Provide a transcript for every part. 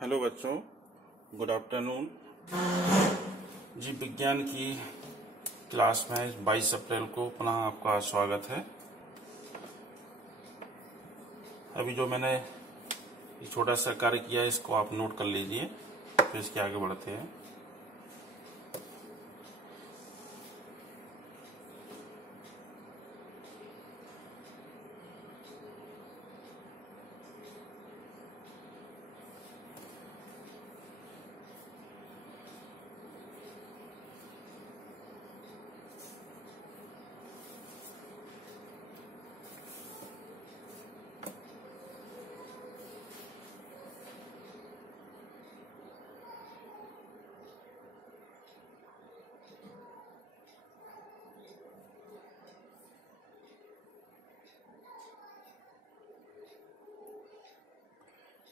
Hello बच्चों, good afternoon. जी विज्ञान की क्लास में 22 अप्रैल को पुनः आपका स्वागत है। अभी जो मैंने एक छोटा सा कार्य किया है इसको आप नोट कर लीजिए, फिर इसके आगे बढ़ते हैं।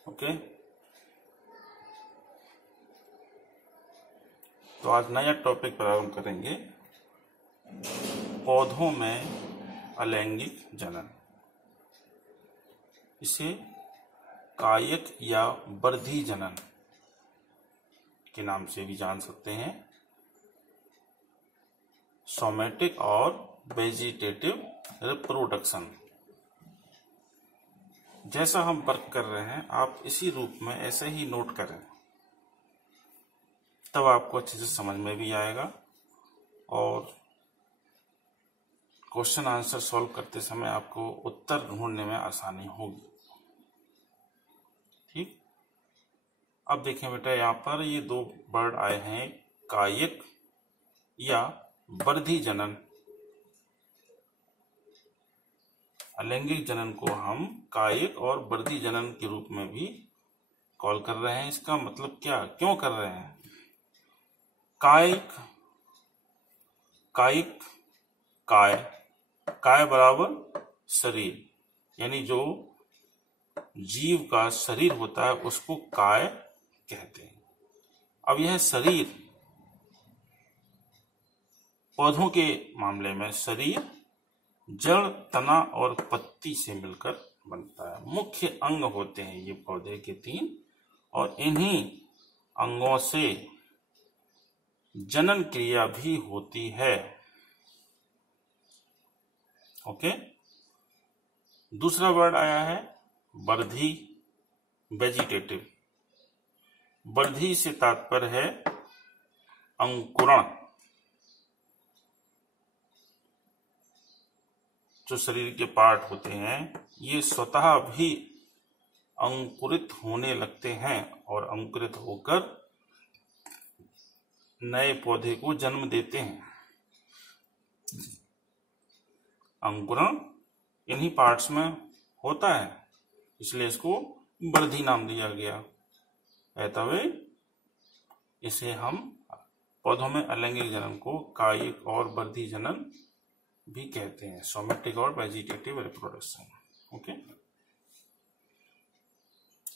ओके, तो आज नया टॉपिक प्रारंभ करेंगे, पौधों में अलैंगिक जनन। इसे कायिक या वर्धी जनन के नाम से भी जान सकते हैं। सोमेटिक और वेजिटेटिव रिप्रोडक्शन। जैसा हम वर्क कर रहे हैं आप इसी रूप में ऐसे ही नोट करें, तब आपको अच्छे से समझ में भी आएगा और क्वेश्चन आंसर सॉल्व करते समय आपको उत्तर ढूंढने में आसानी होगी। ठीक, अब देखें बेटा, यहाँ पर ये दो वर्ड आए हैं, कायिक या वर्धी जनन। अलैंगिक जनन को हम कायिक और वर्धी जनन के रूप में भी कॉल कर रहे हैं। इसका मतलब क्या, क्यों कर रहे हैं? कायिक, कायिक, काय, काय बराबर शरीर, यानी जो जीव का शरीर होता है उसको काय कहते हैं। अब यह शरीर, पौधों के मामले में शरीर जड़, तना और पत्ती से मिलकर बनता है। मुख्य अंग होते हैं ये पौधे के 3, और इन्हीं अंगों से जनन क्रिया भी होती है। ओके, दूसरा वर्ड आया है वर्धी, वेजिटेटिव। वर्धी से तात्पर्य है अंकुरण। जो शरीर के पार्ट होते हैं ये स्वतः भी अंकुरित होने लगते हैं और अंकुरित होकर नए पौधे को जन्म देते हैं। अंकुरण इन्हीं पार्ट्स में होता है, इसलिए इसको वर्धी नाम दिया गया। ऐतवे इसे हम पौधों में अलैंगिक जनन को कायिक और वर्धी जनन भी कहते हैं, सोमेटिक और वेजिटेटिव रिप्रोडक्शन। ओके,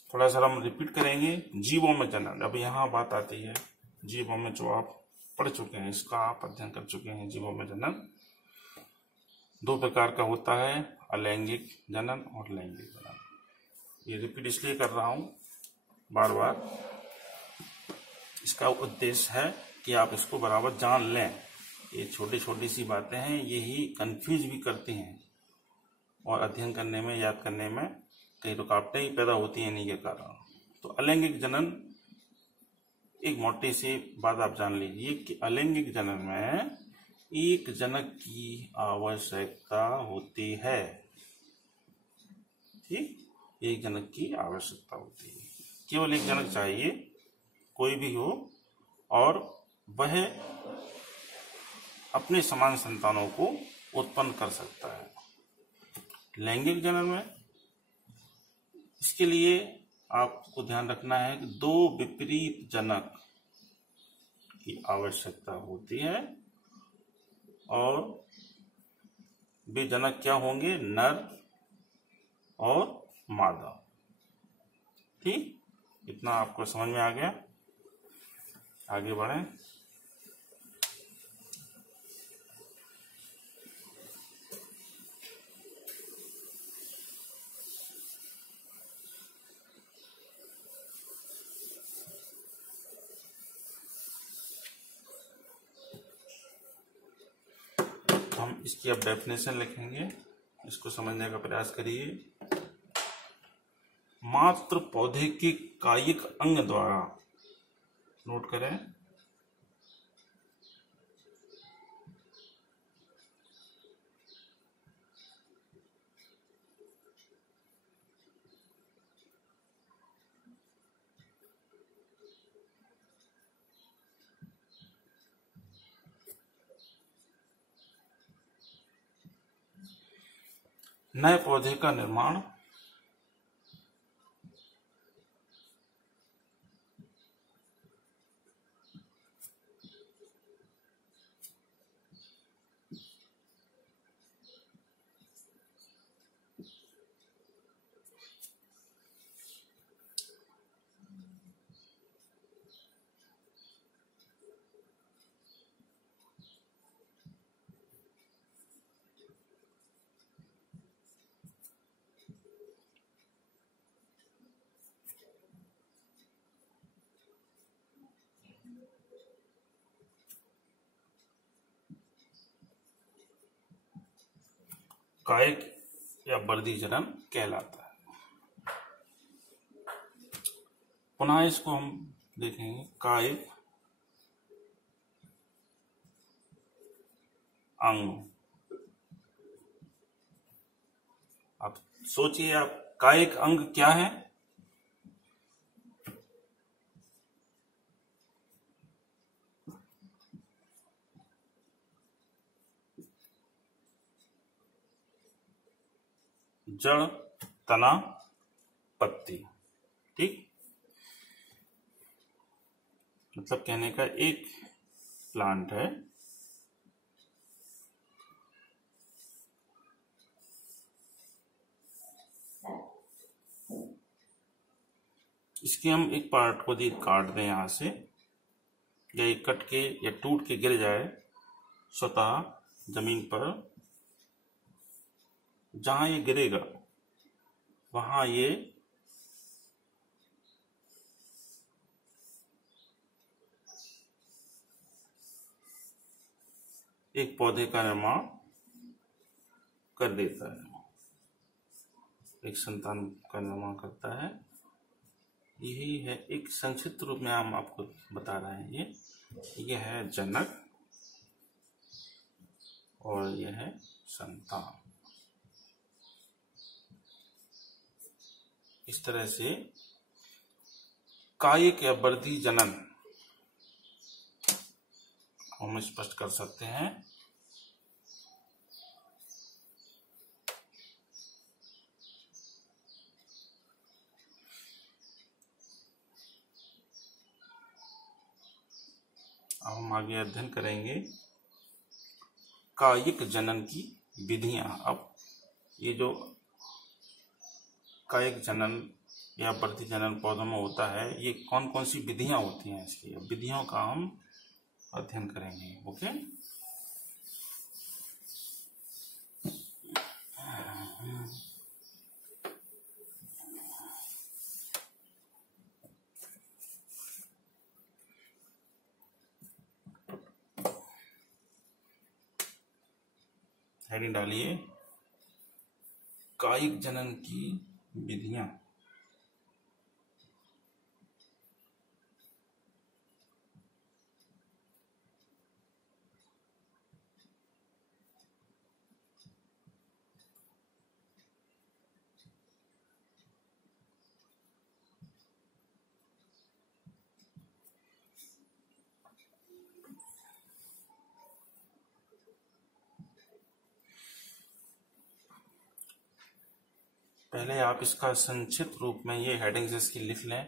थोड़ा सा हम रिपीट करेंगे। जीवों में जनन, अब यहाँ बात आती है जीवों में, जो आप पढ़ चुके हैं, इसका आप अध्ययन कर चुके हैं। जीवों में जनन 2 प्रकार का होता है, अलैंगिक जनन और लैंगिक जनन। ये रिपीट इसलिए कर रहा हूं बार बार, इसका उद्देश्य है कि आप इसको बराबर जान लें। ये छोटी छोटी सी बातें हैं, यही कंफ्यूज भी करती हैं और अध्ययन करने में, याद करने में कई रुकावटें ही पैदा होती हैं इन्हीं के कारण। तो अलैंगिक जनन, एक मोटी सी बात आप जान लीजिए कि अलैंगिक जनन में एक जनक की आवश्यकता होती है। ठीक, एक जनक की आवश्यकता होती है, केवल एक जनक चाहिए, कोई भी हो, और वह अपने समान संतानों को उत्पन्न कर सकता है। लैंगिक जनन में इसके लिए आपको ध्यान रखना है कि 2 विपरीत जनक की आवश्यकता होती है, और वे जनक क्या होंगे? नर और मादा। ठीक, इतना आपको समझ में आ गया? आगे बढ़ें। इसकी अब डेफिनेशन लिखेंगे, इसको समझने का प्रयास करिए। मात्र पौधे के कायिक अंग द्वारा, नोट करें, नए पौधे का निर्माण कायिक या वर्धी जनन कहलाता है। पुनः इसको हम देखेंगे, कायिक अंग। आप सोचिए, आप कायिक अंग क्या है? जड़, तना, पत्ती। ठीक, मतलब कहने का एक प्लांट है इसके हम एक पार्ट को काट दें यहां से, या ये कट के या टूट के गिर जाए स्वतः जमीन पर, जहां ये गिरेगा वहां ये एक पौधे का निर्माण कर देता है, एक संतान का निर्माण करता है। यही है, एक संक्षिप्त रूप में हम आपको बता रहे हैं। ये है जनक और यह है संतान। इस तरह से कायिक या वर्धी जनन हम स्पष्ट कर सकते हैं। अब हम आगे अध्ययन करेंगे कायिक जनन की विधियां। अब ये जो कायिक जनन या वर्धी जनन पौधों में होता है, ये कौन कौन सी विधियां होती हैं, इसकी विधियों का हम अध्ययन करेंगे। ओके, हेडिंग डालिए, कायिक जनन की विधियां। पहले आप इसका संक्षिप्त रूप में ये हेडिंग से इसकी लिख लें,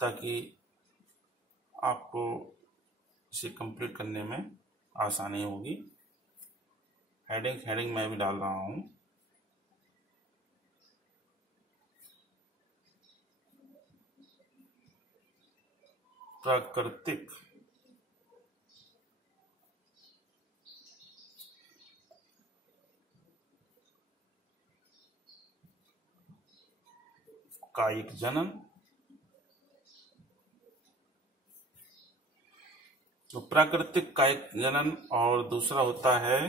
ताकि आपको इसे कंप्लीट करने में आसानी होगी। हेडिंग मैं भी डाल रहा हूं। प्राकृतिक कायिक जनन। तो प्राकृतिक कायिक जनन और दूसरा होता है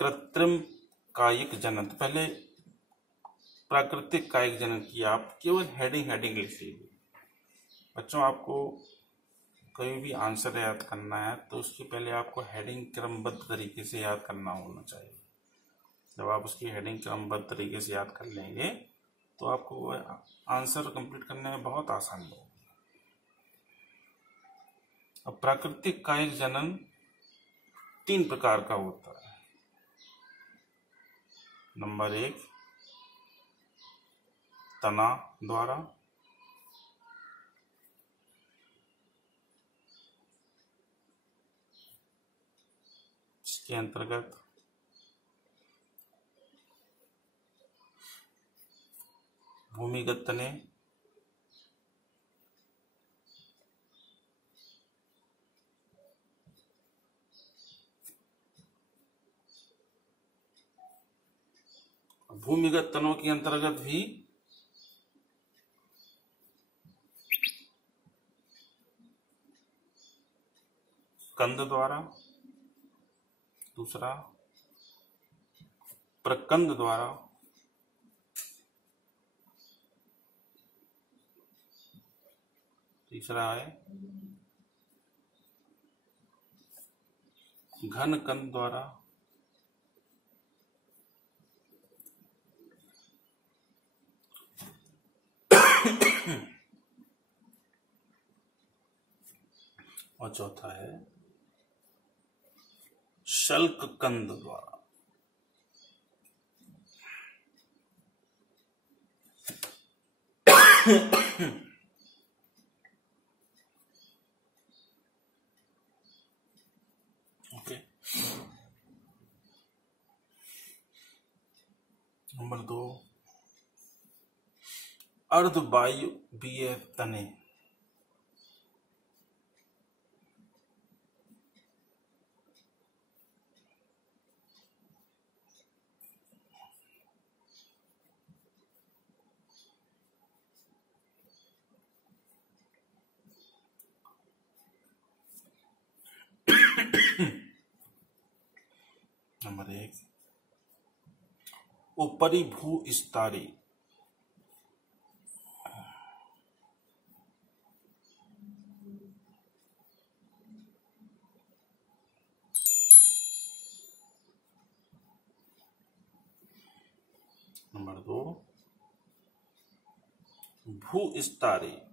कृत्रिम कायिक जनन, तो पहले प्राकृतिक कायिक जनन की आप केवल हेडिंग लिख लीजिए। बच्चों, आपको कोई भी आंसर याद करना है तो उसके पहले आपको हेडिंग क्रमबद्ध तरीके से याद करना होना चाहिए। जब आप उसकी हेडिंग क्रमबद्ध तरीके से याद कर लेंगे तो आपको आंसर कंप्लीट करने में बहुत आसानी होगी। अब प्राकृतिक कायिक जनन 3 प्रकार का होता है। नंबर 1, तना द्वारा, इसके अंतर्गत भूमिगत तने, भूमिगत तनों के अंतर्गत भी कंद द्वारा, दूसरा प्रकंद द्वारा, तीसरा है घन कंद द्वारा, और चौथा है शल्क कंद द्वारा। ओके। नंबर 2, अर्धवायवीय तने। नंबर 1, ऊपरी भूस्तरीय। नंबर 2, भूस्तरीय।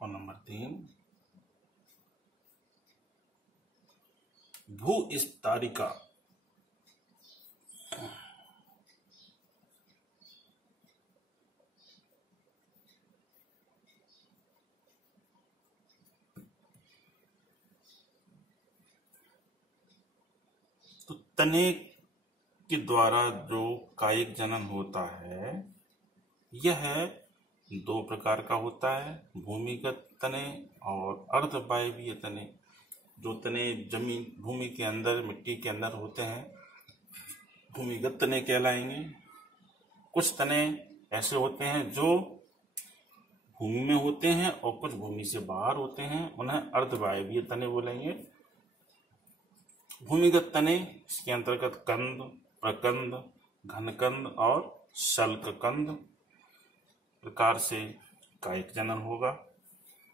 और नंबर 3, भूस्तरिका। तो तने के द्वारा जो कायिक जनन होता है यह 2 प्रकार का होता है, भूमिगत तने और अर्धवायवीय तने। जो तने जमीन भूमि के अंदर, मिट्टी के अंदर होते हैं, भूमिगत तने कहलाएंगे। कुछ तने ऐसे होते हैं जो भूमि में होते हैं और कुछ भूमि से बाहर होते हैं, उन्हें अर्धवायवीय तने बोलेंगे। भूमिगत तने इसके अंतर्गत कंद, प्रकंद, घनकंद और शल्ककंद प्रकार से कायिक जनन होगा।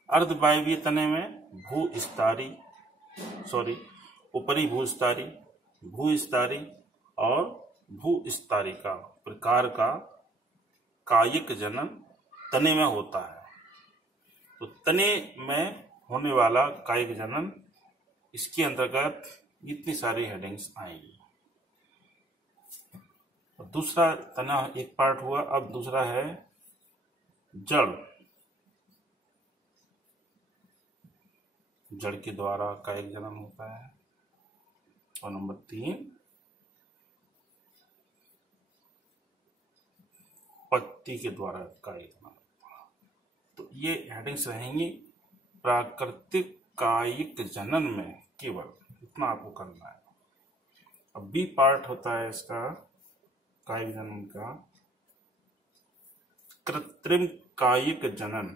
अर्धवायवीय तने में ऊपरी भूस्तरीय और भूस्तरिका प्रकार का कायिक जनन तने में होता है। तो तने में होने वाला कायिक जनन, इसके अंतर्गत इतनी सारी हेडिंग्स आएंगी। दूसरा तना एक पार्ट हुआ, अब दूसरा है जड़। जड़ के द्वारा कायिक जनन होता है। और नंबर 3, पत्ती के द्वारा कायिक जनन होता है। तो ये हेडिंग्स रहेंगी प्राकृतिक कायिक जनन में, केवल इतना आपको करना है। अब बी पार्ट होता है इसका कायिक जनन का, कृत्रिम कायिक जनन।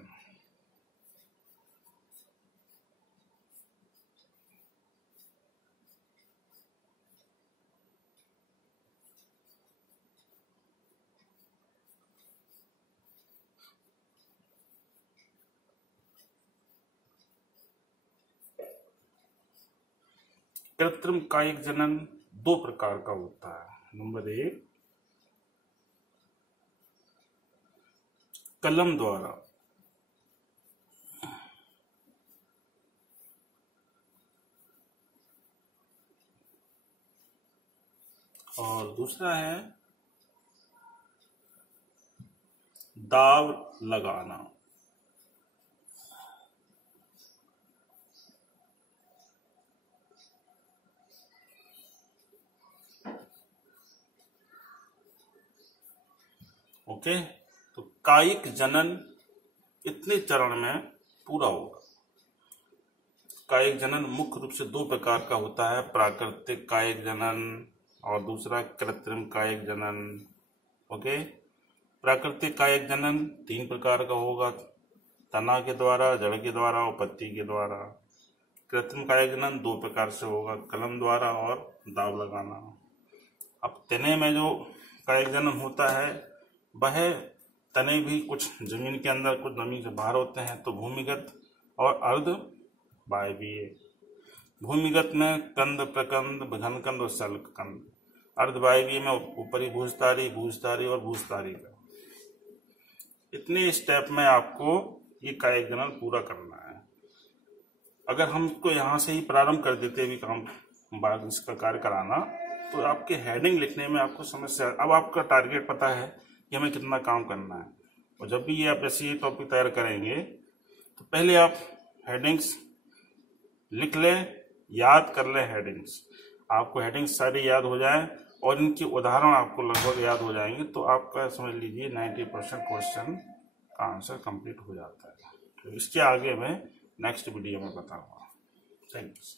कृत्रिम कायिक जनन दो प्रकार का होता है। नंबर 1, कलम द्वारा, और दूसरा है दाव लगाना। ओके, तो कायिक जनन इतने चरण में पूरा होगा। कायिक जनन मुख्य रूप से दो प्रकार का होता है, प्राकृतिक कायिक जनन और दूसरा कृत्रिम कायिक जनन। ओके, प्राकृतिक कायिक जनन 3 प्रकार का होगा, तना के द्वारा, जड़ के द्वारा और पत्ती के द्वारा। कृत्रिम कायिक जनन 2 प्रकार से होगा, कलम द्वारा और दाव लगाना। अब तने में जो कायिक जनन होता है वह तने भी कुछ जमीन के अंदर कुछ जमीन से बाहर होते हैं, तो भूमिगत और अर्ध वायवीय। भूमिगत में कंद, प्रकंद, घनकंद और शल्ककंद। अर्धवायवीय में ऊपरी भूस्तारी, भूस्तारी और भूस्तारी का। इतने स्टेप में आपको ये कायिक जनन पूरा करना है। अगर हम इसको यहाँ से ही प्रारंभ कर देते भी काम बाद इसका कार्य कराना, तो आपके हेडिंग लिखने में आपको समस्या। अब आपका टारगेट पता है कि हमें कितना काम करना है, और जब भी ये आप ऐसे ये टॉपिक तैयार करेंगे तो पहले आप हेडिंग्स लिख लें, याद कर लें हेडिंग्स। आपको हेडिंग्स सारी याद हो जाए और इनके उदाहरण आपको लगभग याद हो जाएंगे, तो आपका समझ लीजिए 90% क्वेश्चन का आंसर कंप्लीट हो जाता है। तो इसके आगे मैं नेक्स्ट वीडियो में बताऊंगा। थैंक्स।